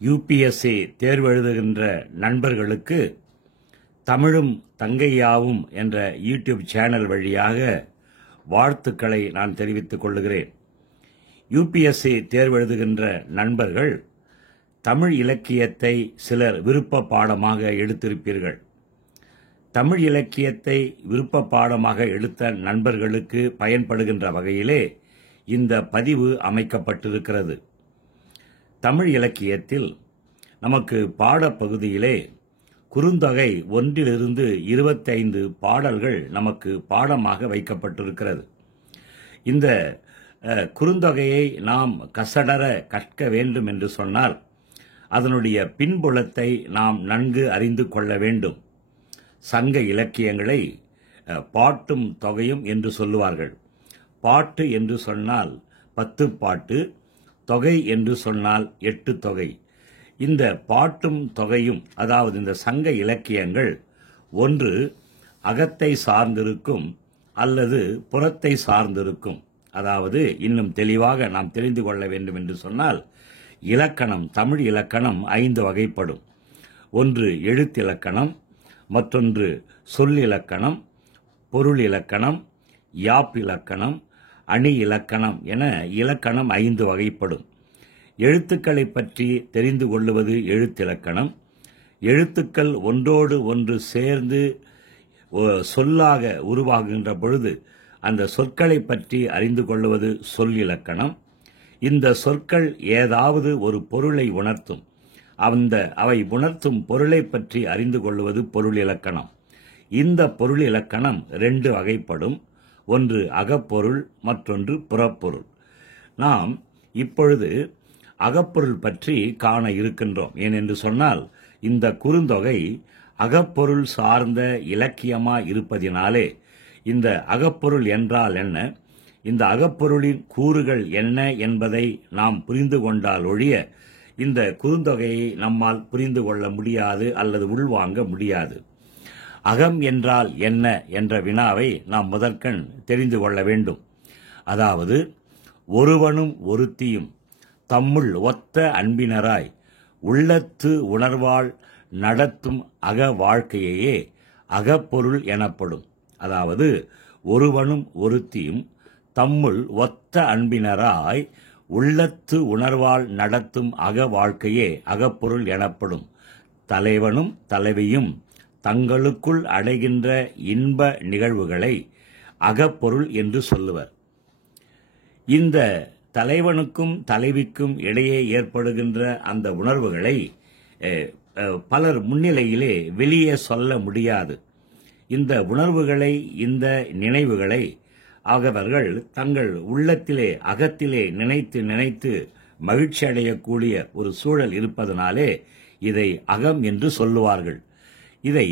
UPSC தேர்வு எழுதுகின்ற நண்பர்களுக்கு தமிழும் தங்கையாவும் என்ற யூடியூப் சேனல் வழியாக வாழ்த்துக்களை நான் தெரிவித்துக் கொள்கிறேன். யுபிஎஸ்சி தேர்வு எழுதுகின்ற நண்பர்கள் தமிழ் இலக்கியத்தை சிலர் விருப்ப பாடமாக எடுத்திருப்பீர்கள். தமிழ் இலக்கியத்தை விருப்ப பாடமாக எடுத்த நண்பர்களுக்கு பயன்படுகின்ற வகையிலே இந்த பதிவு அமைக்கப்பட்டிருக்கிறது. தமிழ் இலக்கியத்தில் நமக்கு பாடப்பகுதியிலே குறுந்தொகை 1 - 25 பாடல்கள் நமக்கு பாடமாக வைக்கப்பட்டிருக்கிறது. இந்த குறுந்தொகையை நாம் கசடர கற்க வேண்டும் என்று சொன்னால் அதனுடைய பின்புலத்தை நாம் நன்கு அறிந்து கொள்ள வேண்டும். சங்க இலக்கியங்களை பாட்டும் தொகையும் என்று சொல்லுவார்கள். பாட்டு என்று சொன்னால் 10 பாட்டு, தொகை என்று சொன்னால் 8 தொகை. இந்த பாட்டும் தொகையும், அதாவது இந்த சங்க இலக்கியங்கள் ஒன்று அகத்தை சார்ந்திருக்கும் அல்லது புறத்தை சார்ந்திருக்கும். அதாவது இன்னும் தெளிவாக நாம் தெரிந்து கொள்ள வேண்டும் என்று சொன்னால் இலக்கணம், தமிழ் இலக்கணம் 5 வகைப்படும். ஒன்று எழுத்திலக்கணம், மற்றொன்று சொல்லிலக்கணம், பொருள் இலக்கணம், யாப்பிலக்கணம், அணி இலக்கணம் என இலக்கணம் 5 வகைப்படும். எழுத்துக்களை பற்றி தெரிந்து கொள்வது எழுத்திலக்கணம். எழுத்துக்கள் ஒன்றோடு ஒன்று சேர்ந்து சொல்லாக உருவாகின்ற பொழுது அந்த சொற்களை பற்றி அறிந்து கொள்வது சொல்லிலக்கணம். இந்த சொற்கள் ஏதாவது ஒரு பொருளை உணர்த்தும். அவை உணர்த்தும் பொருளை பற்றி அறிந்து கொள்வது பொருள் இலக்கணம். இந்த பொருள் இலக்கணம் 2 வகைப்படும். ஒன்று அகப்பொருள், மற்றொன்று புறப்பொருள். நாம் இப்பொழுது அகப்பொருள் பற்றி காண இருக்கின்றோம். ஏனென்று சொன்னால் இந்த குறுந்தொகை அகப்பொருள் சார்ந்த இலக்கியமாக இருப்பதினாலே இந்த அகப்பொருள் என்றால் என்ன, இந்த அகப்பொருளின் கூறுகள் என்ன என்பதை நாம் புரிந்து கொண்டால் ஒழிய இந்த குறுந்தொகையை நம்மால் புரிந்து கொள்ள முடியாது அல்லது உள்வாங்க முடியாது. அகம் என்றால் என்ன என்ற வினாவை நாம் முதற்கண் தெரிந்து கொள்ள வேண்டும். அதாவது ஒருவனும் ஒருத்தியும் தம்முள் ஒத்த அன்பினராய் உள்ளத்து உணர்வால் நடத்தும் அக வாழ்க்கையே அகப்பொருள் எனப்படும். அதாவது ஒருவனும் ஒருத்தியும் தம்முள் ஒத்த அன்பினராய் உள்ளத்து உணர்வால் நடத்தும் அக வாழ்க்கையே அகப்பொருள் எனப்படும். தலைவனும் தலைவியும் தங்களுக்குள் அடைகின்ற இன்ப நிகழ்வுகளை அகப்பொருள் என்று சொல்லுவர். இந்த தலைவனுக்கும் தலைவிக்கும் இடையே ஏற்படுகின்ற அந்த உணர்வுகளை பலர் முன்னிலையிலே வெளியே சொல்ல முடியாது. இந்த உணர்வுகளை, இந்த நினைவுகளை அவர்கள் தங்கள் உள்ளத்திலே, அகத்திலே நினைத்து நினைத்து மகிழ்ச்சி அடையக்கூடிய ஒரு சூழல் இருப்பதனாலே இதை அகம் என்று சொல்லுவார்கள். இதை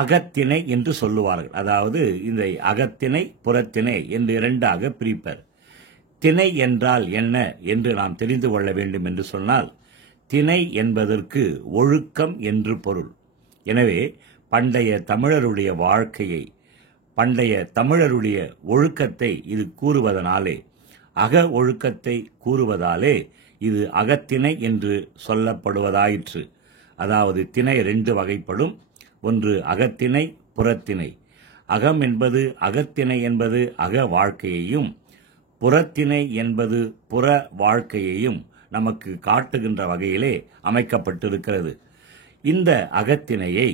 அகத்திணை என்று சொல்லுவார்கள். அதாவது இதை அகத்திணை, புறத்திணை என்று 2ஆக பிரிப்பர். திணை என்றால் என்ன என்று நாம் தெரிந்து கொள்ள வேண்டும் என்று சொன்னால் திணை என்பதற்கு ஒழுக்கம் என்று பொருள். எனவே பண்டைய தமிழருடைய வாழ்க்கையை, பண்டைய தமிழருடைய ஒழுக்கத்தை இது கூறுவதனாலே, அக ஒழுக்கத்தை கூறுவதாலே இது அகத்திணை என்று சொல்லப்படுவதாயிற்று. அதாவது திணை 2 வகைப்படும். ஒன்று அகத்திணை, புறத்திணை. அகம் என்பது, அகத்திணை என்பது அக வாழ்க்கையையும், புறத்திணை என்பது புற வாழ்க்கையையும் நமக்கு காட்டுகின்ற வகையிலே அமைக்கப்பட்டிருக்கிறது. இந்த அகத்திணையை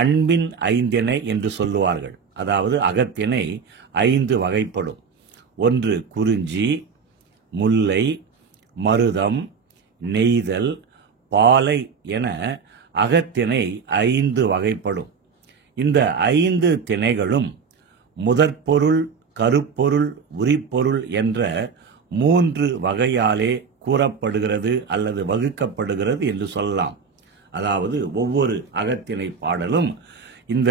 அன்பின் 5 என்று சொல்லுவார்கள். அதாவது அகத்திணை 5 வகைப்படும். ஒன்று குறிஞ்சி, முல்லை, மருதம், நெய்தல், பாலை என அகத்திணை 5 வகைப்படும். இந்த 5 திணைகளும் முதற்பொருள், கருப்பொருள், உரிப்பொருள் என்ற 3 வகையாலே கூறப்படுகிறது அல்லது வகுக்கப்படுகிறது என்று சொல்லலாம். அதாவது ஒவ்வொரு அகத்திணை பாடலும் இந்த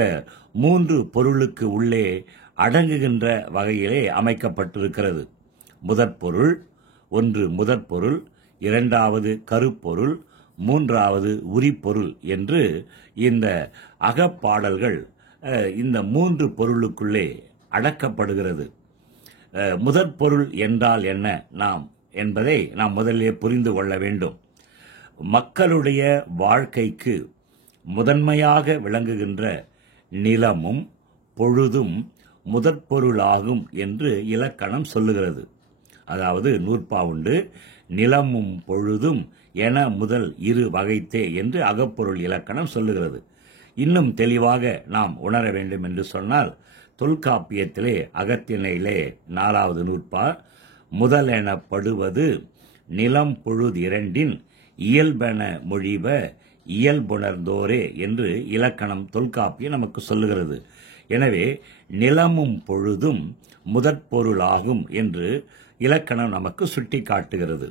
3 பொருளுக்கு உள்ளே அடங்குகின்ற வகையிலே அமைக்கப்பட்டிருக்கிறது. முதற்பொருள், ஒன்று முதற்பொருள், 2வது கருப்பொருள், 3வது உரிப்பொருள் என்று இந்த அகப்பாடல்கள் இந்த 3 பொருளுக்குள்ளே அடக்கப்படுகிறது. முதற்பொருள் என்றால் என்ன என்பதை நாம் முதலிலே புரிந்து கொள்ள வேண்டும். மக்களுடைய வாழ்க்கைக்கு முதன்மையாக விளங்குகின்ற நிலமும் பொழுதும் முதற்பொருளாகும் என்று இலக்கணம் சொல்லுகிறது. அதாவது நூற்பாவுண்டு நிலமும் பொழுதும் என முதல் இரு வகைத்தே என்று அகப்பொருள் இலக்கணம் சொல்லுகிறது. இன்னும் தெளிவாக நாம் உணர வேண்டும் என்று சொன்னால் தொல்காப்பியத்திலே அகத்திணையிலே 4வது நூற்பா முதல் எனப்படுவது நிலம் பொழுது இரண்டின் இயல்பென மொழிப இயல்புணர்ந்தோரே என்று இலக்கணம் தொல்காப்பியம் நமக்கு சொல்லுகிறது. எனவே நிலமும் பொழுதும் முதற்பொருளாகும் என்று இலக்கணம் நமக்கு சுட்டி காட்டுகிறது.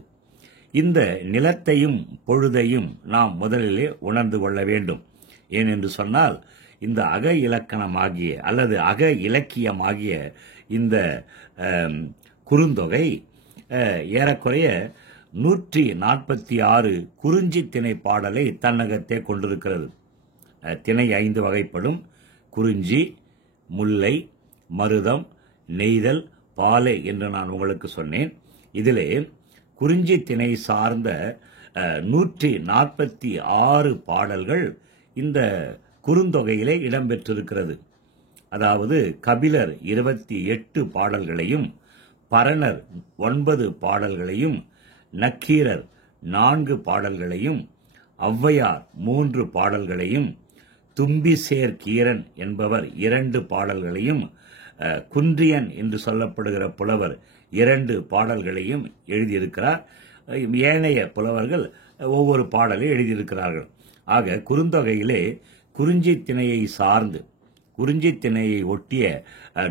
இந்த நிலத்தையும் பொழுதையும் நாம் முதலிலே உணர்ந்து கொள்ள வேண்டும். ஏனென்று சொன்னால் இந்த அக இலக்கணமாகிய அல்லது அக இலக்கியமாகிய இந்த குறுந்தொகை ஏறக்குறைய 146 குறிஞ்சி திணை பாடலை தன்னகத்தே கொண்டிருக்கிறது. திணை 5 வகைப்படும்: குறிஞ்சி, முல்லை, மருதம், நெய்தல், பாலை என்று நான் உங்களுக்கு சொன்னேன். இதிலே குறிஞ்சி திணை சார்ந்த 146 பாடல்கள் இந்த குறுந்தொகையிலே இடம்பெற்றிருக்கிறது. அதாவது கபிலர் 28 பாடல்களையும், பரணர் 9 பாடல்களையும், நக்கீரர் 4 பாடல்களையும், ஔவையார் 3 பாடல்களையும், தும்பிசேர் கீரன் என்பவர் 2 பாடல்களையும், குன்றியன் என்று சொல்லப்படுகிற புலவர் 2 பாடல்களையும் எழுதியிருக்கிறார். ஏனைய புலவர்கள் ஒவ்வொரு பாடலை எழுதியிருக்கிறார்கள். ஆக குறுந்தொகையிலே குறிஞ்சி திணையை சார்ந்து குறிஞ்சி திணையை ஒட்டிய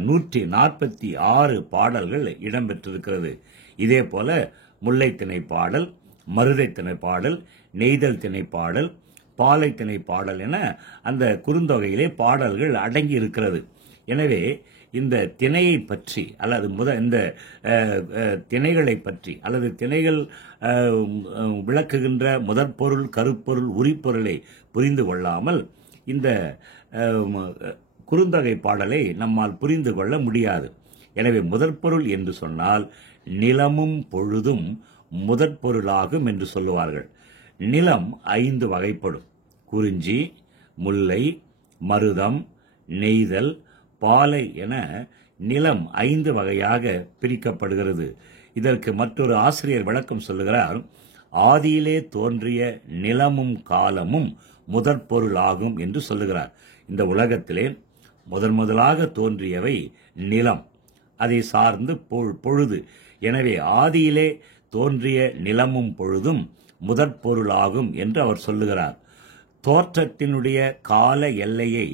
146 பாடல்கள் இடம்பெற்றிருக்கிறது. இதே போல முல்லை திணை பாடல், மருதை திணை பாடல், நெய்தல் திணை பாடல், பாலை திணை பாடல் என அந்த குறுந்தொகையிலே பாடல்கள் அடங்கி இருக்கிறது. எனவே இந்த திணையை பற்றி அல்லது இந்த திணைகளை பற்றி அல்லது திணைகள் விளக்குகின்ற முதற்பொருள், கருப்பொருள், உரிப்பொருளை புரிந்து கொள்ளாமல் இந்த குறுந்தொகை பாடலை நம்மால் புரிந்து கொள்ள முடியாது. எனவே முதற்பொருள் என்று சொன்னால் நிலமும் பொழுதும் முதற்பொருளாகும் என்று சொல்லுவார்கள். நிலம் 5 வகைப்படும்: குறிஞ்சி, முல்லை, மருதம், நெய்தல், பாலை என நிலம் 5 வகையாக பிரிக்கப்படுகிறது. இதற்கு மற்றொரு ஆசிரியர் விளக்கம் சொல்லுகிறார்: ஆதியிலே தோன்றிய நிலமும் காலமும் முதற்பொருளாகும் என்று சொல்லுகிறார். இந்த உலகத்திலே முதலாக தோன்றியவை நிலம், அதை சார்ந்து பொழுது. எனவே ஆதியிலே தோன்றிய நிலமும் பொழுதும் முதற்பொருளாகும் என்று அவர் சொல்லுகிறார். தோற்றத்தினுடைய கால எல்லையை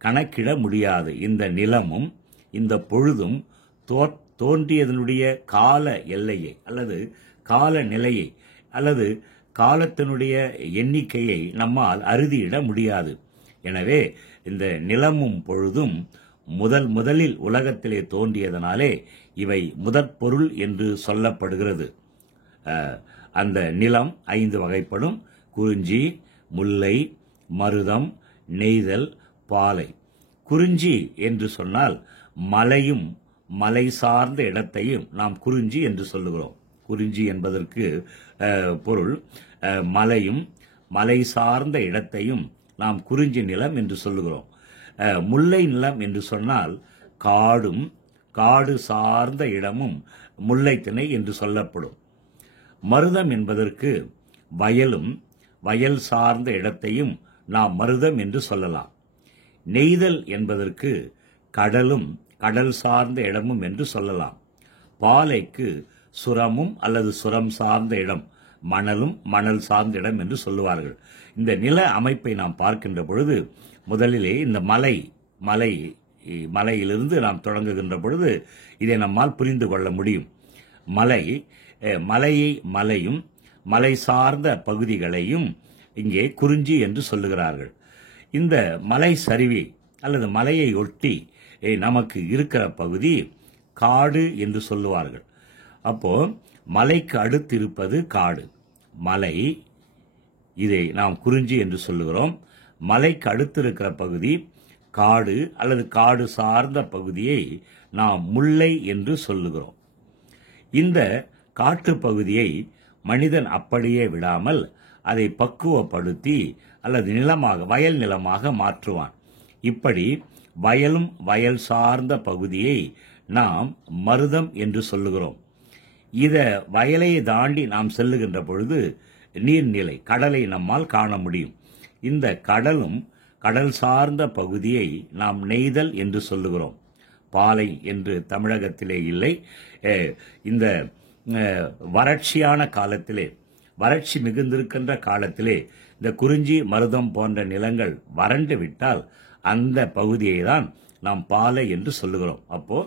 கணக்கிட முடியாது. இந்த நிலமும் இந்த பொழுதும் தோன்றியதனுடைய கால எல்லையை அல்லது கால நிலையை அல்லது காலத்தினுடைய எண்ணிக்கையை நம்மால் அறுதியிட முடியாது. எனவே இந்த நிலமும் பொழுதும் முதலில் உலகத்திலே தோன்றியதனாலே இவை முதற்பொருள் என்று சொல்லப்படுகிறது. அந்த நிலம் 5 வகைப்படும்: குறிஞ்சி, முல்லை, மருதம், நெய்தல், பாலை. குறிஞ்சி என்று சொன்னால் மலையும் மலை சார்ந்த இடத்தையும் நாம் குறிஞ்சி என்று சொல்லுகிறோம். குறிஞ்சி என்பதற்கு பொருள் மலையும் மலை சார்ந்த இடத்தையும் நாம் குறிஞ்சி நிலம் என்று சொல்லுகிறோம். முல்லை நிலம் என்று சொன்னால் காடும் காடு சார்ந்த இடமும் முல்லை திணை என்று சொல்லப்படும். மருதம் என்பதற்கு வயலும் வயல் சார்ந்த இடத்தையும் நாம் மருதம் என்று சொல்லலாம். நெய்தல் என்பதற்கு கடலும் கடல் சார்ந்த இடமும் என்று சொல்லலாம். பாலைக்கு சுரமும் அல்லது சுரம் சார்ந்த இடம், மணலும் மணல் சார்ந்த இடம் என்று சொல்லுவார்கள். இந்த நில அமைப்பை நாம் பார்க்கின்ற பொழுது முதலிலே இந்த மலையிலிருந்து நாம் தொடங்குகின்ற பொழுது இதை நம்மால் புரிந்து கொள்ள முடியும். மலையும் மலை சார்ந்த பகுதிகளையும் இங்கே குறிஞ்சி என்று சொல்லுகிறார்கள். இந்த மலை சரிவி அல்லது மலையை ஒட்டி நமக்கு இருக்கிற பகுதி காடு என்று சொல்லுவார்கள். அப்போ மலைக்கு அடுத்து இருப்பது காடு. மலை, இதை நாம் குறிஞ்சி என்று சொல்லுகிறோம். மலைக்கு அடுத்து இருக்கிற பகுதி காடு அல்லது காடு சார்ந்த பகுதியை நாம் முல்லை என்று சொல்லுகிறோம். இந்த காட்டு பகுதியை மனிதன் அப்படியே விடாமல் அதை பக்குவப்படுத்தி அல்லது வயல் நிலமாக மாற்றுவான். இப்படி வயலும் வயல் சார்ந்த பகுதியை நாம் மருதம் என்று சொல்லுகிறோம். இத வயலை தாண்டி நாம் செல்லுகின்ற பொழுது நீர்நிலை கடலை நம்மால் காண முடியும். இந்த கடல் சார்ந்த பகுதியை நாம் நெய்தல் என்று சொல்லுகிறோம். பாலை என்று தமிழகத்திலே இல்லை. இந்த வறட்சியான காலத்திலே, வறட்சி மிகுந்திருக்கின்ற காலத்திலே இந்த குறிஞ்சி மருதம் போன்ற நிலங்கள் வறண்டு விட்டால் அந்த பகுதியை தான் நாம் பாலை என்று சொல்லுகிறோம். அப்போ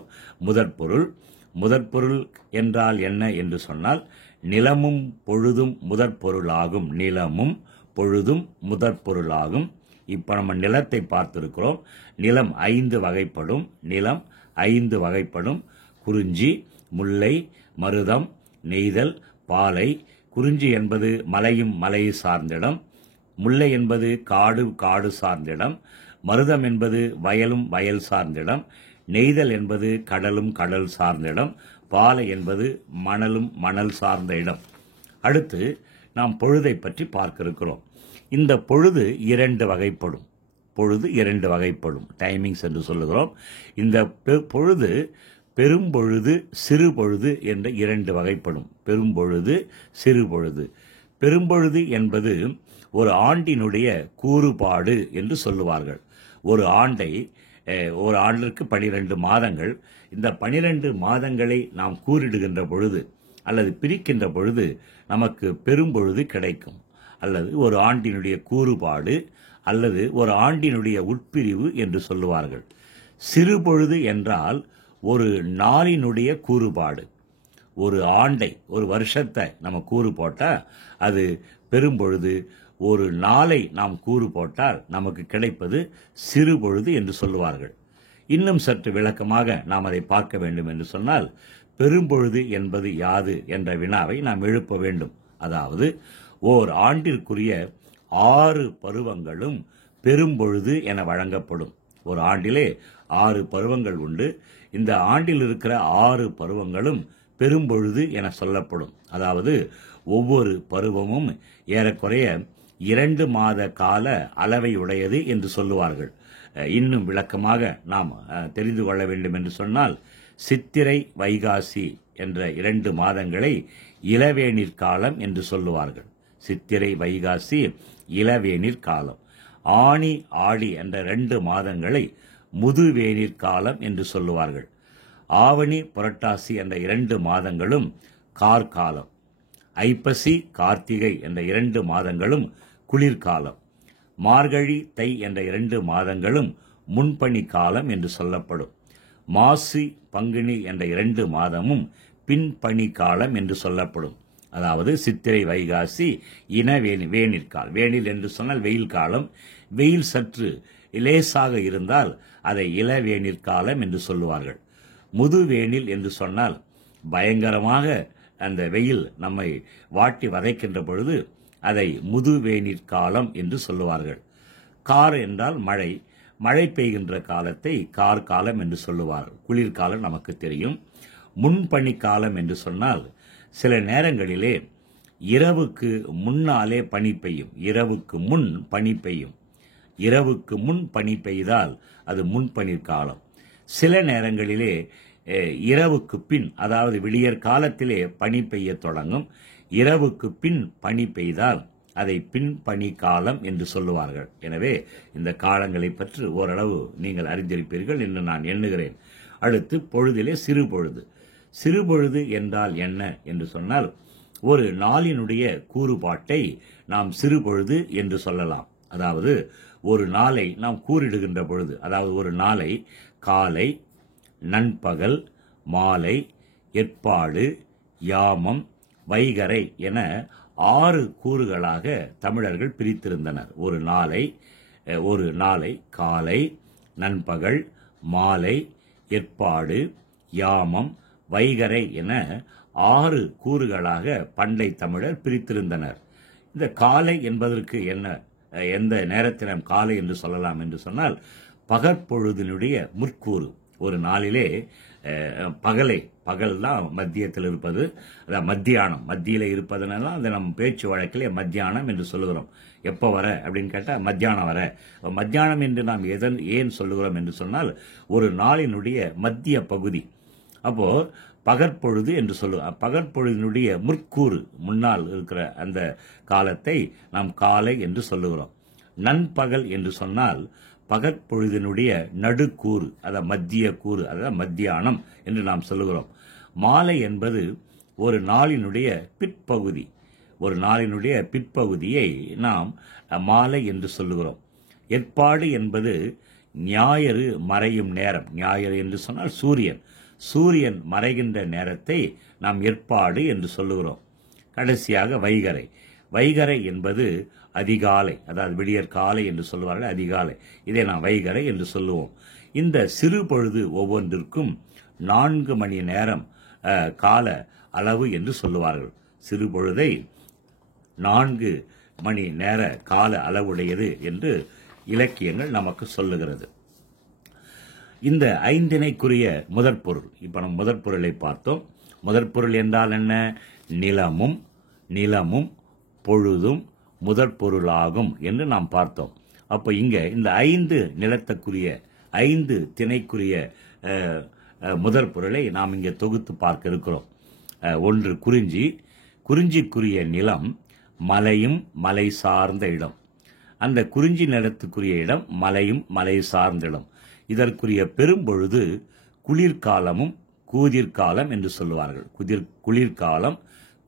முதற்பொருள் என்றால் என்ன என்று சொன்னால், நிலமும் பொழுதும் முதற்பொருளாகும். நிலமும் பொழுதும் முதற்பொருளாகும். இப்போ நம்ம நிலத்தை பார்த்திருக்கிறோம். நிலம் 5 வகைப்படும். குறிஞ்சி, முல்லை, மருதம், நெய்தல், பாலை. குறிஞ்சி என்பது மலையும் மலையை சார்ந்த இடம். முல்லை என்பது காடு சார்ந்த இடம். மருதம் என்பது வயலும் வயல் சார்ந்த இடம். நெய்தல் என்பது கடலும் கடல் சார்ந்த இடம். பாலை என்பது மணலும் மணல் சார்ந்த இடம். அடுத்து நாம் பொழுதை பற்றி பார்க்க இருக்கிறோம். இந்த பொழுது 2 வகைப்படும். டைமிங்ஸ் என்று சொல்லுகிறோம். இந்த பொழுது பெரும்பொழுது, சிறுபொழுது என்ற 2 வகைப்படும். பெரும்பொழுது, சிறுபொழுது. பெரும்பொழுது என்பது ஒரு ஆண்டினுடைய கூறுபாடு என்று சொல்லுவார்கள். ஒரு ஆண்டிற்கு 12 மாதங்கள். இந்த 12 மாதங்களை நாம் கூறிடுகின்ற பொழுது அல்லது பிரிக்கின்ற பொழுது நமக்கு பெரும்பொழுது கிடைக்கும். அல்லது ஒரு ஆண்டினுடைய கூறுபாடு அல்லது ஒரு ஆண்டினுடைய உட்பிரிவு என்று சொல்லுவார்கள். சிறுபொழுது என்றால் ஒரு நாளினுடைய கூறுபாடு. ஒரு வருஷத்தை நம்ம கூறு போட்டால் அது பெரும்பொழுது. ஒரு நாளை நாம் கூறு போட்டால் நமக்கு கிடைப்பது சிறுபொழுது என்று சொல்லுவார்கள். இன்னும் சற்று விளக்கமாக நாம் அதை பார்க்க வேண்டும் என்று சொன்னால், பெரும்பொழுது என்பது யாது என்ற வினாவை நாம் எழுப்ப வேண்டும். அதாவது ஓர் ஆண்டிற்குரிய 6 பருவங்களும் பெரும்பொழுது என வழங்கப்படும். ஒரு ஆண்டிலே 6 பருவங்கள் உண்டு. இந்த ஆண்டில் இருக்கிற 6 பருவங்களும் பெரும்பொழுது என சொல்லப்படும். அதாவது ஒவ்வொரு பருவமும் ஏறக்குறைய 2 மாத கால அளவை உடையது என்று சொல்லுவார்கள். இன்னும் விளக்கமாக நாம் தெரிந்து கொள்ள வேண்டும் என்று சொன்னால், சித்திரை வைகாசி என்ற 2 மாதங்களை இளவேநீர் காலம் என்று சொல்லுவார்கள். சித்திரை வைகாசி இளவேநீர் காலம். ஆனி ஆடி என்ற 2 மாதங்களை முதுவேநீர் காலம் என்று சொல்லுவார்கள். ஆவணி புரட்டாசி என்ற 2 மாதங்களும் கார்காலம். ஐப்பசி கார்த்திகை என்ற 2 மாதங்களும் குளிர்காலம். மார்கழி தை என்ற 2 மாதங்களும் முன்பனி காலம் என்று சொல்லப்படும். மாசி பங்குனி என்ற 2 மாதமும் பின்பனி காலம் என்று சொல்லப்படும். அதாவது சித்திரை வைகாசி வேநீர் காலம். வேநீர் என்று சொன்னால் வெயில் காலம். வெயில் சற்று லேசாக இருந்தால் அதை இளவேநீர் காலம் என்று சொல்லுவார்கள். முதுவேனில் என்று சொன்னால் பயங்கரமாக அந்த வெயில் நம்மை வாட்டி வதைக்கின்ற பொழுது அதை முதுவேநீர் காலம் என்று சொல்லுவார்கள். கார் என்றால் மழை பெய்கின்ற காலத்தை கார்காலம் என்று சொல்லுவார்கள். குளிர்காலம் நமக்கு தெரியும். முன்பனி காலம் என்று சொன்னால் சில நேரங்களிலே இரவுக்கு முன்னாலே பனி பெய்யும். இரவுக்கு முன் பனி பெய்தால் அது முன்பனிர் காலம். சில நேரங்களிலே இரவுக்கு பின், அதாவது விடியற் காலத்திலே பனி பெய்ய தொடங்கும். இரவுக்கு பின் பனி பெய்தால் அதை பின்பனி காலம் என்று சொல்லுவார்கள். எனவே இந்த காலங்களை பற்றி ஓரளவு நீங்கள் அறிந்திருப்பீர்கள் என்று நான் எண்ணுகிறேன். அடுத்து பொழுதிலே சிறுபொழுது என்றால் என்ன என்று சொன்னால், ஒரு நாளினுடைய கூறுபாட்டை நாம் சிறுபொழுது என்று சொல்லலாம். அதாவது ஒரு நாளை நாம் கூறிடுகின்ற பொழுது, அதாவது ஒரு நாளை காலை, நண்பகல், மாலை, எற்பாடு, யாமம், வைகறை என 6 கூறுகளாக தமிழர்கள் பிரித்திருந்தனர். ஒரு நாளை காலை, நண்பகல், மாலை, எற்பாடு, யாமம், வைகறை என 6 கூறுகளாக பண்டை தமிழர் பிரித்திருந்தனர். இந்த காலை என்பதற்கு எந்த நேரத்தில் நாம் காலை என்று சொல்லலாம் என்று சொன்னால், பகற்பொழுதினுடைய முற்கூறு. ஒரு நாளிலே பகல் தான் மத்தியத்தில் இருப்பது, அதான் மத்தியானம், மத்தியில் இருப்பதுனால அதை நம்ம பேச்சு வழக்கிலே மத்தியானம் என்று சொல்லுகிறோம். எப்போ வர அப்படின்னு கேட்டால் மத்தியானம் வர. மத்தியானம் என்று நாம் ஏன் சொல்லுகிறோம் என்று சொன்னால் ஒரு நாளினுடைய மத்திய பகுதி. அப்போ பகற்பொழுது என்று சொல்லுவோம். பகற்பொழுதினுடைய முற்கூறு, முன்னால் இருக்கிற அந்த காலத்தை நாம் காலை என்று சொல்லுகிறோம். நண்பகல் என்று சொன்னால் பகற்பொழுதினுடைய நடுக்கூறு, அதாவது மத்திய கூறு, அதாவது மத்தியானம் என்று நாம் சொல்லுகிறோம். மாலை என்பது ஒரு நாளினுடைய பிற்பகுதி. ஒரு நாளினுடைய பிற்பகுதியை நாம் மாலை என்று சொல்லுகிறோம். ஏற்பாடு என்பது ஞாயிறு மறையும் நேரம். ஞாயிறு என்று சொன்னால் சூரியன் மறைகின்ற நேரத்தை நாம் ஏற்பாடு என்று சொல்லுகிறோம். கடைசியாக வைகறை என்பது அதிகாலை, அதாவது விடியற் காலை என்று சொல்லுவார்கள், அதிகாலை. இதை நாம் வைகறை என்று சொல்லுவோம். இந்த சிறு பொழுது ஒவ்வொன்றிற்கும் 4 மணி நேரம் கால அளவு என்று சொல்லுவார்கள். சிறு பொழுதை 4 மணி நேர கால அளவுடையது என்று இலக்கியங்கள் நமக்கு சொல்லுகிறது. இந்த ஐந்திணைக்குரிய முதற்பொருள், இப்ப நம்ம முதற்பொருளை பார்த்தோம். முதற்பொருள் என்றால் என்ன? நிலமும் பொழுதும் முதற்பொருளாகும் என்று நாம் பார்த்தோம். அப்போ இங்க இந்த 5 நிலத்துக்குரிய 5 திணைக்குரிய முதற்பொருளை நாம் இங்கே தொகுத்து பார்க்க இருக்கிறோம். ஒன்று குறிஞ்சிக்குரிய நிலம் மலையும் மலை சார்ந்த இடம். அந்த குறிஞ்சி நிலத்துக்குரிய இடம் மலையும் மலை சார்ந்த இடம். இதற்குரிய பெரும்பொழுது குளிர்காலமும் கூதிர்காலம் என்று சொல்லுவார்கள். குளிர்காலம்,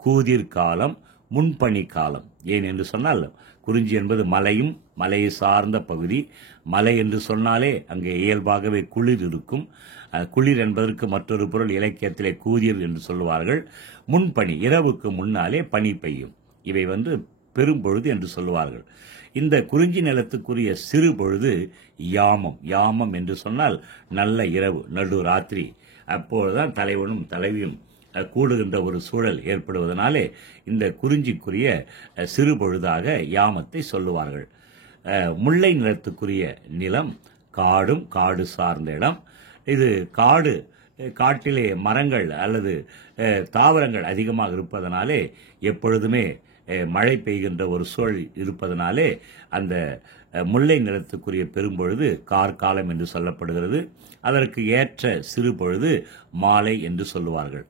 கூதிர்காலம், முன்பனி காலம். ஏன் என்று சொன்னால் குறிஞ்சி என்பது மலையும் மலையை சார்ந்த பகுதி. மலை என்று சொன்னாலே அங்கே இயல்பாகவே குளிர் இருக்கும். குளிர் என்பதற்கு மற்றொரு பொருள் இலக்கியத்திலே கூதிர் என்று சொல்லுவார்கள். முன்பனி, இரவுக்கு முன்னாலே பனி பெய்யும். இவை பெரும்பொழுது என்று சொல்லுவார்கள். இந்த குறிஞ்சி நிலத்துக்குரிய சிறு பொழுது யாமம் என்று சொன்னால் நல்ல இரவு, நடு ராத்திரி. அப்போதுதான் தலைவனும் தலைவியும் கூடுகின்ற ஒரு சூழல் ஏற்படுவதனாலே இந்த குறிஞ்சிக்குரிய சிறு பொழுதாக யாமத்தை சொல்லுவார்கள். முல்லை நிலத்துக்குரிய நிலம் காடு சார்ந்த இடம். இது காட்டிலே மரங்கள் அல்லது தாவரங்கள் அதிகமாக இருப்பதனாலே எப்பொழுதுமே மழை பெய்கின்ற ஒரு சூழல் இருப்பதனாலே அந்த முல்லை நிலத்துக்குரிய பெரும்பொழுது கார்காலம் என்று சொல்லப்படுகிறது. அதற்கு ஏற்ற சிறு பொழுது மாலை என்று சொல்லுவார்கள்.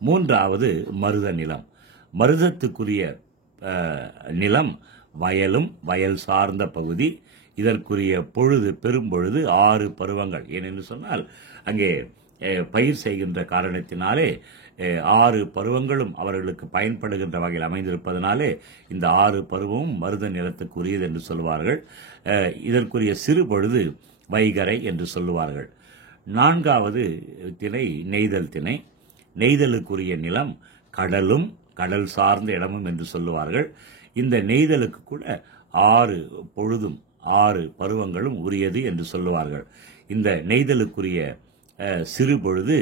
மூன்றாவது மருத நிலம். மருதத்துக்குரிய நிலம் வயல் சார்ந்த பகுதி. இதற்குரிய பொழுது பெரும்பொழுது 6 பருவங்கள். ஏனென்று சொன்னால் அங்கே பயிர் செய்கின்ற காரணத்தினாலே 6 பருவங்களும் அவர்களுக்கு பயன்படுகின்ற வகையில் அமைந்திருப்பதனாலே இந்த 6 பருவமும் மருத நிலத்துக்குரியது என்று சொல்லுவார்கள். இதற்குரிய சிறு பொழுது வைகறை என்று சொல்லுவார்கள். 4வது திணை நெய்தல் திணை. நெய்தலுக்குரிய நிலம் கடல் சார்ந்த இடமும் என்று சொல்லுவார்கள். இந்த நெய்தலுக்கு கூட 6 பொழுதும் 6 பருவங்களும் உரியது என்று சொல்லுவார்கள். இந்த நெய்தலுக்குரிய சிறு பொழுது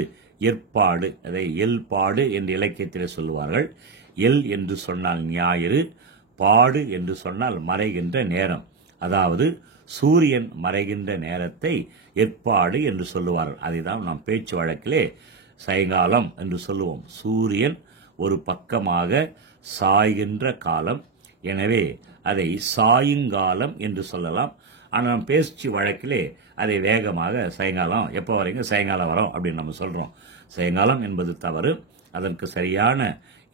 ஏற்பாடு, அதை எல்பாடு என்று இலக்கியத்தில் சொல்லுவார்கள். எல் என்று சொன்னால் ஞாயிறு, பாடு என்று சொன்னால் மறைகின்ற நேரம், அதாவது சூரியன் மறைகின்ற நேரத்தை ஏற்பாடு என்று சொல்லுவார்கள். அதைதான் நாம் பேச்சு வழக்கிலே சாயங்காலம் என்று சொல்லுவோம். சூரியன் ஒரு பக்கமாக சாய்கின்ற காலம், எனவே அதை சாயுங்காலம் என்று சொல்லலாம். ஆனால் பேச்சு வழக்கிலே அதை வேகமாக சாயங்காலம், எப்போ வரீங்க, சாயங்காலம் வரோம் அப்படின்னு நம்ம சொல்றோம். சாயங்காலம் என்பது தவறு. அதற்கு சரியான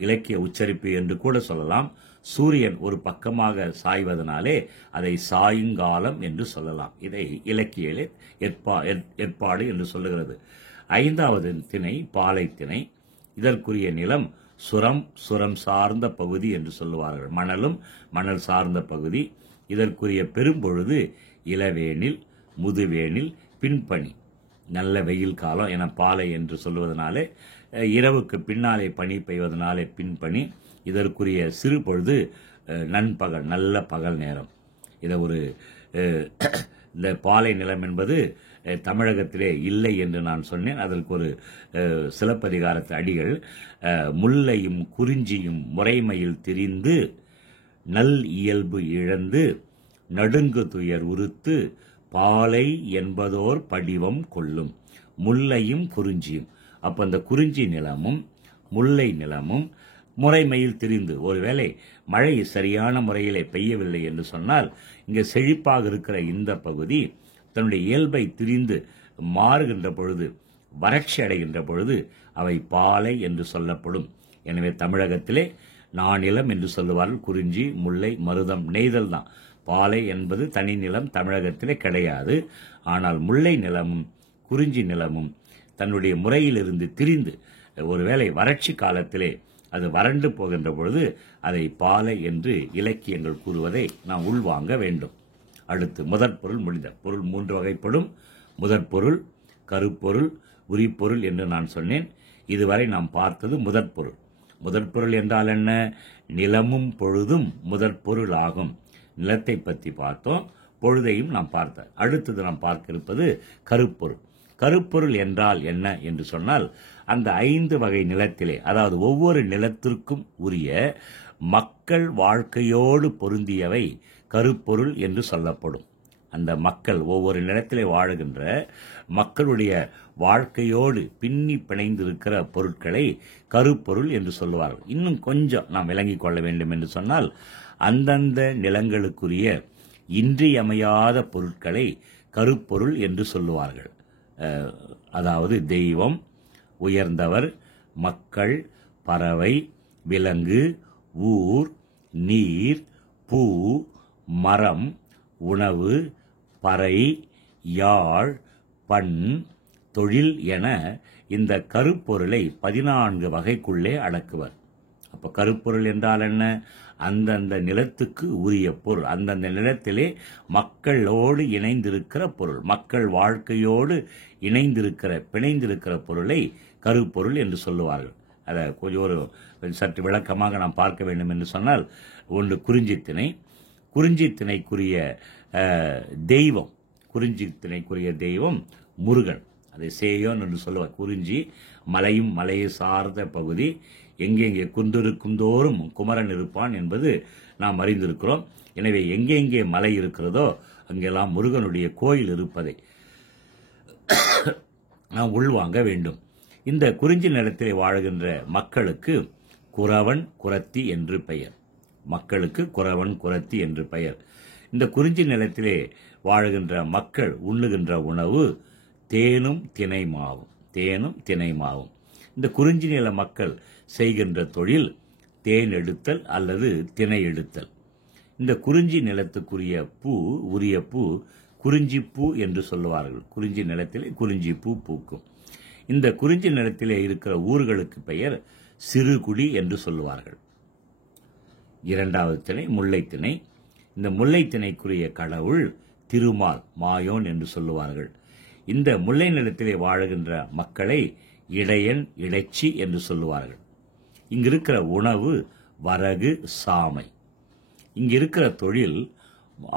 இலக்கிய உச்சரிப்பு என்று கூட சொல்லலாம். சூரியன் ஒரு பக்கமாக சாய்வதனாலே அதை சாயுங்காலம் என்று சொல்லலாம். இதை இலக்கியிலே ஏற்பாடு என்று சொல்லுகிறது. 5வது திணை பாலை திணை. இதற்குரிய நிலம் சுரம் சார்ந்த பகுதி என்று சொல்லுவார்கள். மணல் சார்ந்த பகுதி. இதற்குரிய பெரும்பொழுது இளவேனில், முதுவேனில், பின்பனி. நல்ல வெயில் காலம் என பாலை என்று சொல்லுவதனாலே இரவுக்கு பின்னாலே பனி பெய்வதனாலே பின்பனி. இதற்குரிய சிறு பொழுது நண்பகல், நல்ல பகல் நேரம். இதை இந்த பாலை நிலம் என்பது தமிழகத்திலே இல்லை என்று நான் சொன்னேன். அதற்கு ஒரு சிலப்பதிகாரத்து அடிகள் முல்லையும் குறிஞ்சியும் முறைமையில் திரிந்து நல் இயல்பு இழந்து நடுங்கு துயர் உறுத்து பாலை என்பதோர் படிவம் கொள்ளும். முல்லையும் குறிஞ்சியும். அப்ப அந்த குறிஞ்சி நிலமும் முல்லை நிலமும் முறைமையில் திரிந்து, ஒருவேளை மழை சரியான முறையிலே பெய்யவில்லை என்று சொன்னால், இங்கே செழிப்பாக இருக்கிற இந்த பகுதி தன்னுடைய இயல்பை திரிந்து மாறுகின்ற பொழுது, வறட்சி அடைகின்ற பொழுது அவை பாலை என்று சொல்லப்படும். எனவே தமிழகத்திலே நானிலம் என்று சொல்லுவார்கள். குறிஞ்சி, முல்லை, மருதம், நெய்தல் தான். பாலை என்பது தனி நிலம் தமிழகத்திலே கிடையாது. ஆனால் முல்லை நிலமும் குறிஞ்சி நிலமும் தன்னுடைய முறையிலிருந்து திரிந்து, ஒருவேளை வறட்சி காலத்திலே அது வறண்டு போகின்ற பொழுது அதை பாலை என்று இலக்கியங்கள் கூறுவதை நாம் உள்வாங்க வேண்டும். அடுத்து முதற் பொருள் முடிந்த பொருள் 3 வகைப்படும். முதற் பொருள், கருப்பொருள், உரிப்பொருள் என்று நான் சொன்னேன். இதுவரை நாம் பார்த்தது முதற் பொருள். முதற் பொருள் என்றால் என்ன? நிலமும் பொழுதும் முதற் பொருள் ஆகும். நிலத்தை பற்றி பார்த்தோம், பொழுதையும் நாம் பார்த்தோம். அடுத்தது நாம் பார்க்க இருப்பது கருப்பொருள். கருப்பொருள் என்றால் என்ன என்று சொன்னால், அந்த 5 வகை நிலத்திலே, அதாவது ஒவ்வொரு நிலத்திற்கும் உரிய மக்கள் வாழ்க்கையோடு பொருந்தியவை கருப்பொருள் என்று சொல்லப்படும். அந்த மக்கள் ஒவ்வொரு நிலத்திலே வாழுகின்ற மக்களுடைய வாழ்க்கையோடு பின்னி பிணைந்திருக்கிற பொருட்களை கருப்பொருள் என்று சொல்லுவார்கள். இன்னும் கொஞ்சம் நாம் விளங்கிக் கொள்ள வேண்டும் என்று சொன்னால், அந்தந்த நிலங்களுக்குரிய இன்றியமையாத பொருட்களை கருப்பொருள் என்று சொல்லுவார்கள். அதாவது தெய்வம், உயர்ந்தவர், மக்கள், பறவை, விலங்கு, ஊர், நீர், பூ, மரம், உணவு, பறை, யாழ், பண், தொழில் என இந்த கருப்பொருளை 14 வகைக்குள்ளே அடக்குவர். அப்ப கருப்பொருள் என்றால் என்ன? அந்தந்த நிலத்துக்கு உரிய பொருள், அந்தந்த நிலத்திலே மக்களோடு இணைந்திருக்கிற பொருள், மக்கள் வாழ்க்கையோடு பிணைந்திருக்கிற பொருளை கருப்பொருள் என்று சொல்லுவார்கள். அதை கொஞ்சம் சற்று விளக்கமாக நாம் பார்க்க வேண்டும் என்று சொன்னால், ஒன்று குறிஞ்சித்திணை. குறிஞ்சித்திணைக்குரிய தெய்வம், குறிஞ்சித்திணைக்குரிய தெய்வம் முருகன். அதை சேயோன் என்று சொல்லுவார். குறிஞ்சி மலையும் மலையை சார்ந்த பகுதி. எங்கெங்கே குன்றிருக்கும் தோறும் குமரன் இருப்பான் என்பது நாம் அறிந்திருக்கிறோம். எனவே எங்கெங்கே மலை இருக்கிறதோ அங்கெல்லாம் முருகனுடைய கோயில் இருப்பதை நாம் உள்வாங்க வேண்டும். இந்த குறிஞ்சி நிலத்திலே வாழுகின்ற மக்களுக்கு குறவன் குறத்தி என்று பெயர். மக்களுக்கு குறவன் குறத்தி என்று பெயர். இந்த குறிஞ்சி நிலத்திலே வாழுகின்ற மக்கள் உண்ணுகின்ற உணவு தேனும் திணைமாவும். இந்த குறிஞ்சி நில மக்கள் செய்கின்ற தொழில் தேன் எடுத்தல் அல்லது திணை எடுத்தல். இந்த குறிஞ்சி நிலத்துக்குரிய உரிய பூ குறிஞ்சி பூ என்று சொல்லுவார்கள். குறிஞ்சி நிலத்திலே குறிஞ்சி பூ பூக்கும். இந்த குறிஞ்சி நிலத்திலே இருக்கிற ஊர்களுக்கு பெயர் சிறுகுடி என்று சொல்லுவார்கள். 2வது திணை முல்லைத்திணை. இந்த முல்லைத்திணைக்குரிய கடவுள் திருமால், மாயோன் என்று சொல்லுவார்கள். இந்த முல்லை நிலத்திலே வாழுகின்ற மக்களை இடையன், இடைச்சி என்று சொல்லுவார்கள். இங்கு இருக்கிற உணவு வரகு, சாமை. இங்கு இருக்கிற தொழில்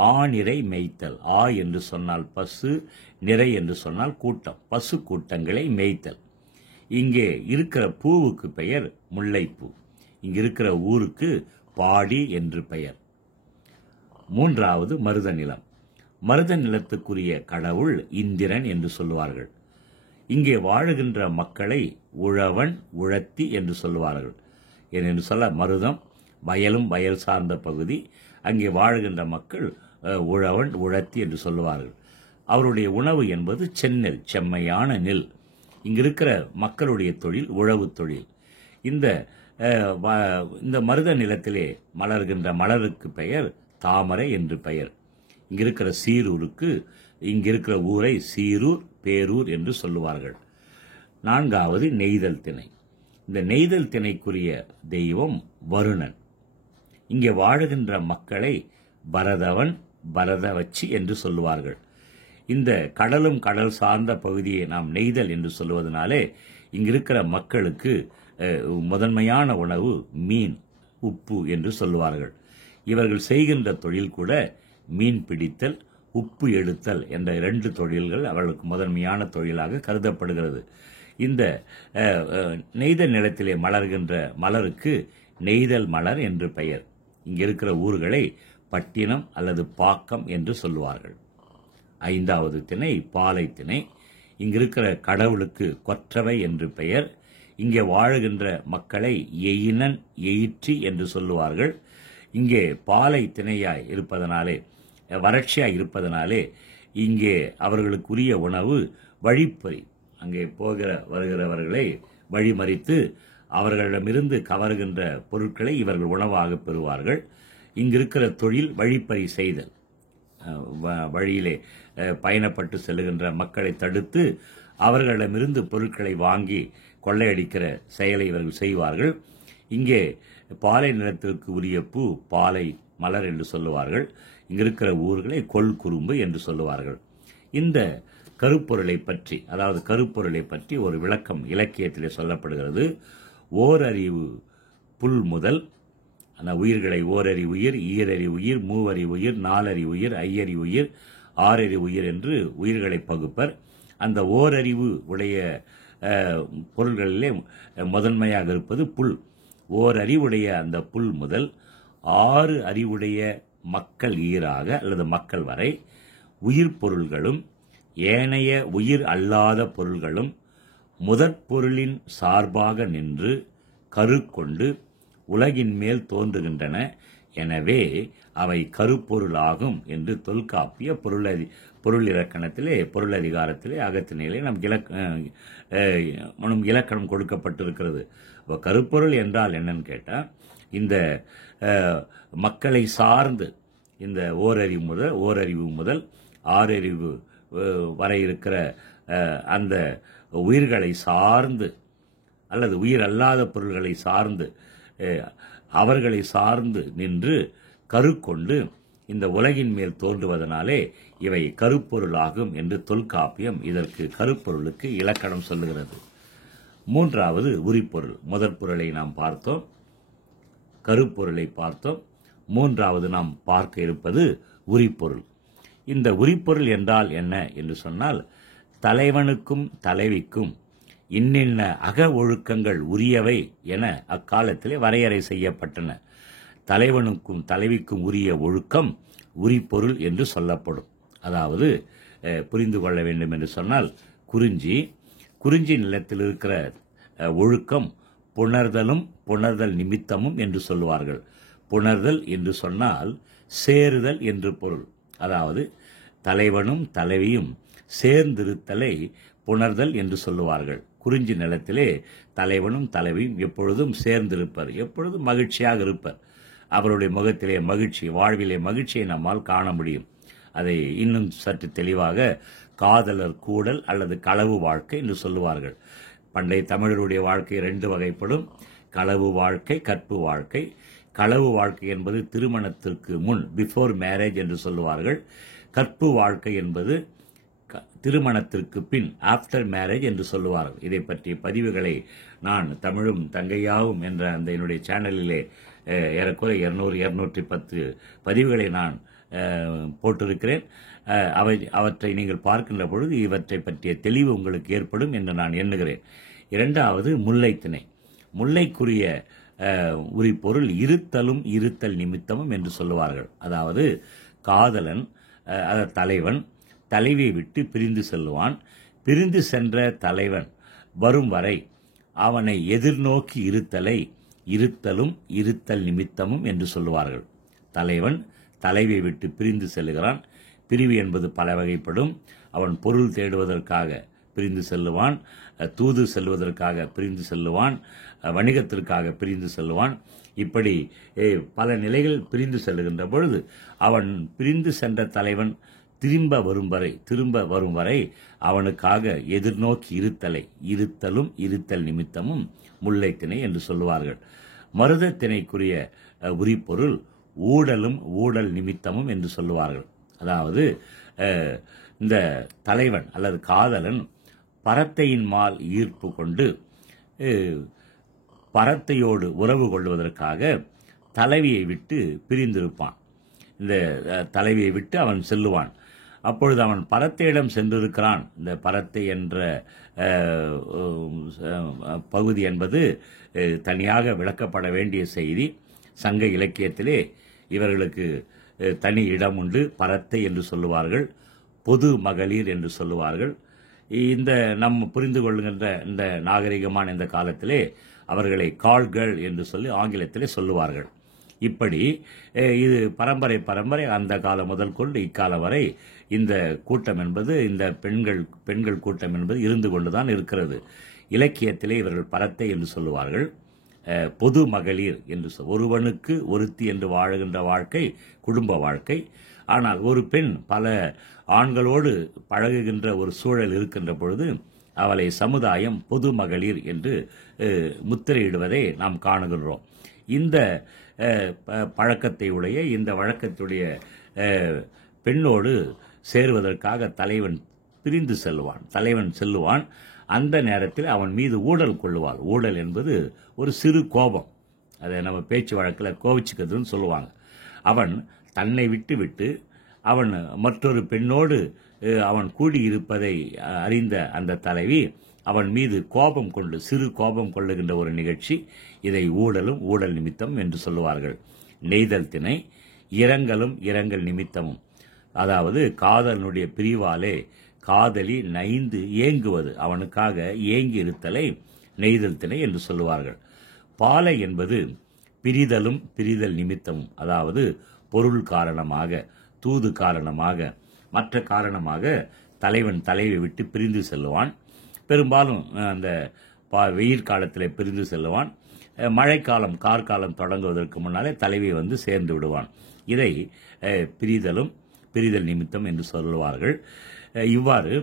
ஆநிறை மேய்த்தல். ஆ என்று சொன்னால் பசு, நிறை என்று சொன்னால் கூட்டம், பசு கூட்டங்களை மேய்த்தல். இங்கே இருக்கிற பூவுக்கு பெயர் முல்லைப்பூ. இங்கு இருக்கிற ஊருக்கு பாடி என்று பெயர். 3வது மருத நிலம். மருத நிலத்துக்குரிய கடவுள் இந்திரன் என்று சொல்லுவார்கள். இங்கே வாழுகின்ற மக்களை உழவன், உழத்தி என்று சொல்லுவார்கள். ஏனென்று சொல்ல, மருதம் வயலும் வயல் சார்ந்த பகுதி. அங்கே வாழுகின்ற மக்கள் உழவன், உழத்தி என்று சொல்லுவார்கள். அவருடைய உணவு என்பது செந்நெல், செம்மையான நெல். இங்கு இருக்கிற மக்களுடைய தொழில் உழவு தொழில். இந்த மருத நிலத்திலே மலர்கின்ற மலருக்கு பெயர் தாமரை என்று பெயர். இங்கிருக்கிற சீரூருக்கு, இங்கிருக்கிற ஊரை சீரூர், பேரூர் என்று சொல்லுவார்கள். 4வது நெய்தல் திணை. இந்த நெய்தல் திணைக்குரிய தெய்வம் வருணன். இங்கே வாழுகின்ற மக்களை பரதவன், பரதவச்சி என்று சொல்லுவார்கள். இந்த கடலும் கடல் சார்ந்த பகுதியை நாம் நெய்தல் என்று சொல்லுவதனாலே இங்கிருக்கிற மக்களுக்கு முதன்மையான உணவு மீன், உப்பு என்று சொல்லுவார்கள். இவர்கள் செய்கின்ற தொழில் கூட மீன் பிடித்தல், உப்பு எடுத்தல் என்ற 2 தொழில்கள் அவர்களுக்கு முதன்மையான தொழிலாக கருதப்படுகிறது. இந்த நெய்தல் நிலத்திலே மலர்கின்ற மலருக்கு நெய்தல் மலர் என்று பெயர். இங்கே இருக்கிற ஊர்களை பட்டினம் அல்லது பாக்கம் என்று சொல்லுவார்கள். 5வது திணை பாலை திணை. இங்கிருக்கிற கடவுளுக்கு கொற்றவை என்று பெயர். இங்கே வாழுகின்ற மக்களை எயினன் எயிற்றி என்று சொல்லுவார்கள். இங்கே பாலை திணையாய் இருப்பதனாலே, வறட்சியாய் இருப்பதனாலே இங்கே அவர்களுக்குரிய உணவு வழிப்பறி. அங்கே வருகிறவர்களை வழிமறித்து அவர்களிடமிருந்து கவர்கின்ற பொருட்களை இவர்கள் உணவாக பெறுவார்கள். இங்கிருக்கிற தொழில் வழிப்பறி செய்தல். வழியிலே பயணப்பட்டு செல்லுகின்ற மக்களை தடுத்து அவர்களிடமிருந்து பொருட்களை வாங்கி கொள்ளையடிக்கிற செயலை இவர்கள் செய்வார்கள். இங்கே பாலை நிலத்திற்கு உரிய பூ பாலை மலர் என்று சொல்லுவார்கள். இங்கிருக்கிற ஊர்களை கொள்குறும்பு என்று சொல்லுவார்கள். இந்த கருப்பொருளை பற்றி, அதாவது கருப்பொருளை பற்றி ஒரு விளக்கம் இலக்கியத்திலே சொல்லப்படுகிறது. ஓரறிவு புல் முதல், அந்த உயிர்களை ஓரறி உயிர், ஈரறி உயிர், மூவறி உயிர், நாலறி உயிர், ஐயறி உயிர், ஆறறி உயிர் என்று உயிர்களை பகுப்பர். அந்த ஓரறிவு உடைய பொருள்களிலே முதன்மையாக இருப்பது புல். ஓரறிவுடைய அந்த புல் முதல் 6 அறிவுடைய மக்கள் ஈராக அல்லது மக்கள் வரை உயிர் பொருள்களும் ஏனைய உயிர் அல்லாத பொருள்களும் முதற் பொருளின் சார்பாக நின்று கரு கொண்டு உலகின் மேல் தோன்றுகின்றன. எனவே அவை கருப்பொருளாகும் என்று தொல்காப்பிய பொருள் இலக்கணத்திலே, பொருள் அதிகாரத்திலே, அகத்தினிலே நம் இலக்கணம் கொடுக்கப்பட்டிருக்கிறது. கருப்பொருள் என்றால் என்னன்னு கேட்டால், இந்த மக்களை சார்ந்து இந்த ஓரறிவு முதல் 6 அறிவு வரை இருக்கிற அந்த உயிர்களை சார்ந்து அல்லது உயிர் அல்லாத பொருள்களை சார்ந்து அவர்களை சார்ந்து நின்று கரு கொண்டு இந்த உலகின் மேல் தோன்றுவதனாலே இவை கருப்பொருளாகும் என்று தொல்காப்பியம் இதற்கு கருப்பொருளுக்கு இலக்கணம் சொல்லுகிறது. 3வது உரிப்பொருள். முதற் பொருளை நாம் பார்த்தோம், கருப்பொருளை பார்த்தோம். 3வது நாம் பார்க்க இருப்பது உரிப்பொருள். இந்த உரிப்பொருள் என்றால் என்ன என்று சொன்னால், தலைவனுக்கும் தலைவிக்கும் இன்னின்ன அக ஒழுக்கங்கள் உரியவை என அக்காலத்திலே வரையறை செய்யப்பட்டன. தலைவனுக்கும் தலைவிக்கும் உரிய ஒழுக்கம் உரிப்பொருள் என்று சொல்லப்படும். அதாவது புரிந்து கொள்ள வேண்டும் என்று சொன்னால், குறிஞ்சி நிலத்தில் இருக்கிற ஒழுக்கம் புணர்தலும் புணர்தல் நிமித்தமும் என்று சொல்லுவார்கள். புணர்தல் என்று சொன்னால் சேருதல் என்று பொருள். அதாவது தலைவனும் தலைவியும் சேர்ந்திருத்தலை புணர்தல் என்று சொல்லுவார்கள். குறிஞ்சி நிலத்திலே தலைவனும் தலைவியும் எப்பொழுதும் சேர்ந்திருப்பர், எப்பொழுதும் மகிழ்ச்சியாக இருப்பர். அவருடைய முகத்திலே மகிழ்ச்சி, வாழ்விலே மகிழ்ச்சியை நம்மால் காண முடியும். அதை இன்னும் சற்று தெளிவாக காதலர் கூடல் அல்லது களவு வாழ்க்கை என்று சொல்லுவார்கள். பண்டைய தமிழருடைய வாழ்க்கை 2 வகைப்படும்: களவு வாழ்க்கை, கற்பு வாழ்க்கை. களவு வாழ்க்கை என்பது திருமணத்திற்கு முன், பிஃபோர் மேரேஜ் என்று சொல்லுவார்கள். கற்பு வாழ்க்கை என்பது திருமணத்திற்கு பின், ஆஃப்டர் மேரேஜ் என்று சொல்லுவார்கள். இதை பற்றிய பதிவுகளை நான் தமிழும் தங்கையாவும் என்ற அந்த என்னுடைய சேனலிலே ஏறக்குறைய 200-210 பதிவுகளை நான் போட்டிருக்கிறேன். அவற்றை நீங்கள் பார்க்கின்ற பொழுது இவற்றை பற்றிய தெளிவு உங்களுக்கு ஏற்படும் என்று நான் எண்ணுகிறேன். 2வது முல்லைத்திணை. முல்லைக்குரிய உரிப்பொருள் இருத்தலும் இருத்தல் நிமித்தமும் என்று சொல்லுவார்கள். அதாவது காதலன், தலைவன் தலைவியை விட்டு பிரிந்து செல்லுவான். பிரிந்து சென்ற தலைவன் வரும் வரை அவனை எதிர்நோக்கி இருத்தலை இருத்தலும் இருத்தல் நிமித்தமும் என்று சொல்லுவார்கள். தலைவன் தலைவியை விட்டு பிரிந்து செல்லுகிறான். பிரிவு என்பது பல வகைப்படும். அவன் பொருள் தேடுவதற்காக பிரிந்து செல்லுவான், தூது செல்வதற்காக பிரிந்து செல்லுவான், வணிகத்திற்காக பிரிந்து செல்லுவான். இப்படி பல நிலைகள் பிரிந்து செல்லுகின்ற பொழுது அவன் பிரிந்து சென்ற தலைவன் திரும்ப வரும் வரை அவனுக்காக எதிர்நோக்கி இருத்தலை இருத்தலும் இருத்தல் நிமித்தமும் முல்லைத்திணை என்று சொல்லுவார்கள். மருதத்திணைக்குரிய உரிப்பொருள் ஊடலும் ஊடல் நிமித்தமும் என்று சொல்லுவார்கள். அதாவது இந்த தலைவன் அல்லது காதலன் பரத்தையின் மால் ஈர்ப்பு கொண்டு பரத்தையோடு உறவு கொள்வதற்காக தலைவியை விட்டு பிரிந்திருப்பான். இந்த தலைவியை விட்டு அவன் செல்லுவான். அப்பொழுது அவன் பரத்தையிடம் சென்றிருக்கிறான். இந்த பரத்தை என்ற பகுதி என்பது தனியாக விளக்கப்பட வேண்டிய செய்தி. சங்க இலக்கியத்திலே இவர்களுக்கு தனி இடம் உண்டு. பரத்தை என்று சொல்லுவார்கள், பொது மகளிர் என்று சொல்லுவார்கள். இந்த நம்ம புரிந்து கொள்கின்ற இந்த நாகரிகமான இந்த காலத்திலே அவர்களை கால்கள் என்று சொல்லி ஆங்கிலத்திலே சொல்லுவார்கள். இப்படி இது பரம்பரை பரம்பரை அந்த காலம் முதல் கொண்டு இக்காலம் வரை இந்த கூட்டம் என்பது, இந்த பெண்கள் கூட்டம் என்பது இருந்து கொண்டுதான் இருக்கிறது. இலக்கியத்திலே இவர்கள் பரத்தை என்று சொல்லுவார்கள். பொது மகளிர் என்று ஒருவனுக்கு ஒருத்தி என்று வாழுகின்ற வாழ்க்கை குடும்ப வாழ்க்கை. ஆனால் ஒரு பெண் பல ஆண்களோடு பழகுகின்ற ஒரு சூழல் இருக்கின்ற பொழுது அவளை சமுதாயம் பொது மகளிர் என்று முத்திரையிடுவதை நாம் காணுகின்றோம். இந்த பழக்கத்தை உடைய, இந்த வழக்கத்துடைய பெண்ணோடு சேருவதற்காக தலைவன் பிரிந்து செல்லுவான். அந்த நேரத்தில் அவன் மீது ஊடல் கொள்ளுவாள். ஊடல் என்பது ஒரு சிறு கோபம். அதை நம்ம பேச்சு வழக்கில் கோவிச்சுக்கிறதுன்னு சொல்லுவாங்க. அவன் தன்னை விட்டு அவன் மற்றொரு பெண்ணோடு அவன் கூடியிருப்பதை அறிந்த அந்த தலைவி அவன் மீது சிறு கோபம் கொள்ளுகின்ற ஒரு நிகழ்ச்சி. இதை ஊடல் நிமித்தம் என்று சொல்லுவார்கள். நெய்தல் திணை இரங்கல் நிமித்தமும், அதாவது காதலனுடைய பிரிவாலே காதலி நைந்து ஏங்குவது, அவனுக்காக ஏங்கி இருத்தலை நெய்தல் திணை என்று சொல்லுவார்கள். பாலை என்பது பிரிதல் நிமித்தமும், அதாவது பொருள் காரணமாக, தூது காரணமாக, மற்ற காரணமாக தலைவன் தலைவை விட்டு பிரிந்து செல்லுவான். பெரும்பாலும் அந்த வெயில் காலத்தில் பிரிந்து செல்லுவான். மழைக்காலம் கார்காலம் தொடங்குவதற்கு முன்னாலே தலைவி சேர்ந்து விடுவான். இதை பிரிதல் நிமித்தம் என்று சொல்லுவார்கள். இவ்வாறு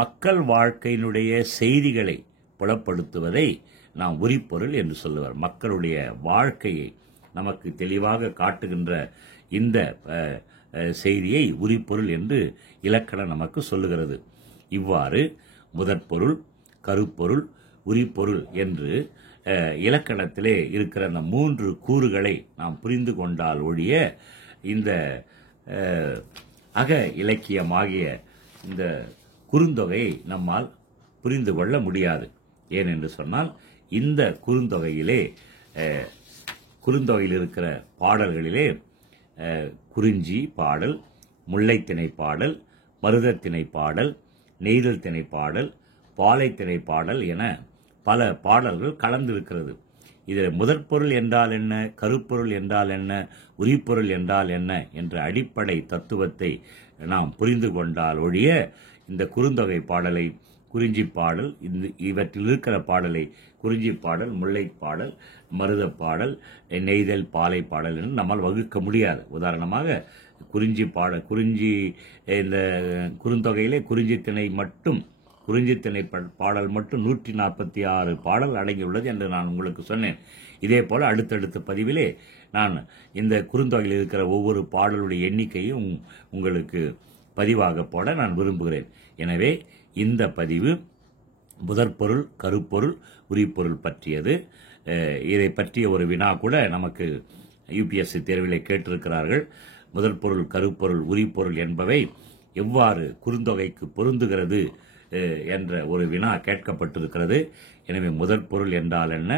மக்கள் வாழ்க்கையினுடைய செய்திகளை புலப்படுத்துவதை நாம் உரிப்பொருள் என்று சொல்லுவார். மக்களுடைய வாழ்க்கையை நமக்கு தெளிவாக காட்டுகின்ற இந்த செய்தியை உரிப்பொருள் என்று இலக்கணம் நமக்கு சொல்லுகிறது. இவ்வாறு முதற்பொருள், கருப்பொருள், உரிப்பொருள் என்று இலக்கணத்திலே இருக்கிற அந்த 3 கூறுகளை நாம் புரிந்து கொண்டால் ஒழிய இந்த அக இலக்கியமாகிய இந்த குறுந்தொகையை நம்மால் புரிந்து கொள்ள முடியாது. ஏனென்று சொன்னால் இந்த குறுந்தொகையில் இருக்கிற பாடல்களிலே குறிஞ்சி பாடல், முல்லைத்திணை பாடல், மருதத்திணை பாடல், நெய்தல் திணை பாடல், பாலைத்திணை பாடல் என பல பாடல்கள் கலந்திருக்கிறது. இதில் முதற்பொருள் என்றால் என்ன, கருப்பொருள் என்றால் என்ன, உரிப்பொருள் என்றால் என்ன என்ற அடிப்படை தத்துவத்தை நாம் புரிந்து கொண்டால் ஒழிய இந்த குறுந்தொகை பாடலை, குறிஞ்சி பாடல், இவற்றில் இருக்கிற பாடலை குறிஞ்சி பாடல், முல்லை பாடல், மருத பாடல், நெய்தல், பாலை பாடல் என்று நம்மால் வகுக்க முடியாது. உதாரணமாக குறிஞ்சி இந்த குறுந்தொகையிலே குறிஞ்சி திணை பாடல் மட்டும் 146 பாடல் அடங்கியுள்ளது என்று நான் உங்களுக்கு சொன்னேன். இதே போல அடுத்தடுத்த பதிவிலே நான் இந்த குறுந்தொகையில் இருக்கிற ஒவ்வொரு பாடலுடைய எண்ணிக்கையும் உங்களுக்கு பதிவாக போட நான் விரும்புகிறேன். எனவே இந்த பதிவு முதற்பொருள், கருப்பொருள், உரிப்பொருள் பற்றியது. இதை பற்றிய ஒரு வினா கூட நமக்கு UPSC தேர்விலே கேட்டிருக்கிறார்கள். முதற்பொருள், கருப்பொருள், உரிப்பொருள் என்பவை எவ்வாறு குறுந்தொகைக்கு பொருந்துகிறது என்ற ஒரு வினா கேட்கப்பட்டிருக்கிறது. எனவே முதற்பொருள் என்றால் என்ன,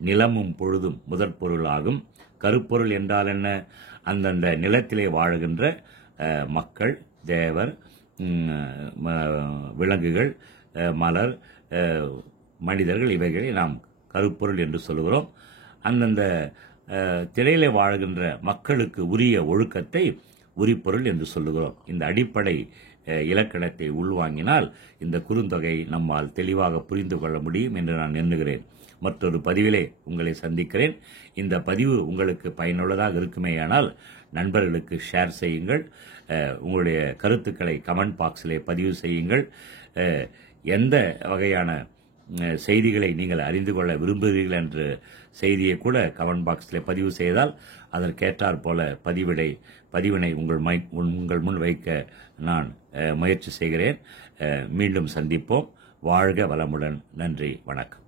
நிலமும் பொழுதும் முதற்பொருள் ஆகும். கருப்பொருள் என்றால் என்ன, அந்தந்த நிலத்திலே வாழுகின்ற மக்கள், தேவர், விலங்குகள், மலர், மனிதர்கள், இவைகளை நாம் கருப்பொருள் என்று சொல்கிறோம். அந்தந்த திரையிலே வாழுகின்ற மக்களுக்கு உரிய ஒழுக்கத்தை உரிப்பொருள் என்று சொல்லுகிறோம். இந்த அடிப்படை இலக்கணத்தை உள்வாங்கினால் இந்த குறுந்தொகை நம்மால் தெளிவாக புரிந்து கொள்ள முடியும் என்று நான் எண்ணுகிறேன். மற்றொரு பதிவிலே உங்களை சந்திக்கிறேன். இந்த பதிவு உங்களுக்கு பயனுள்ளதாக இருக்குமேயானால் நண்பர்களுக்கு ஷேர் செய்யுங்கள். உங்களுடைய கருத்துக்களை கமெண்ட் பாக்ஸிலே பதிவு செய்யுங்கள். எந்த வகையான செய்திகளை நீங்கள் அறிந்து கொள்ள விரும்புகிறீர்கள் என்ற செய்தியை கூட கமெண்ட் பாக்ஸில் பதிவு செய்தால் அதற்கேற்றாற் போல பதிவினை உங்கள் முன் வைக்க நான் முயற்சி செய்கிறேன். மீண்டும் சந்திப்போம். வாழ்க வளமுடன். நன்றி, வணக்கம்.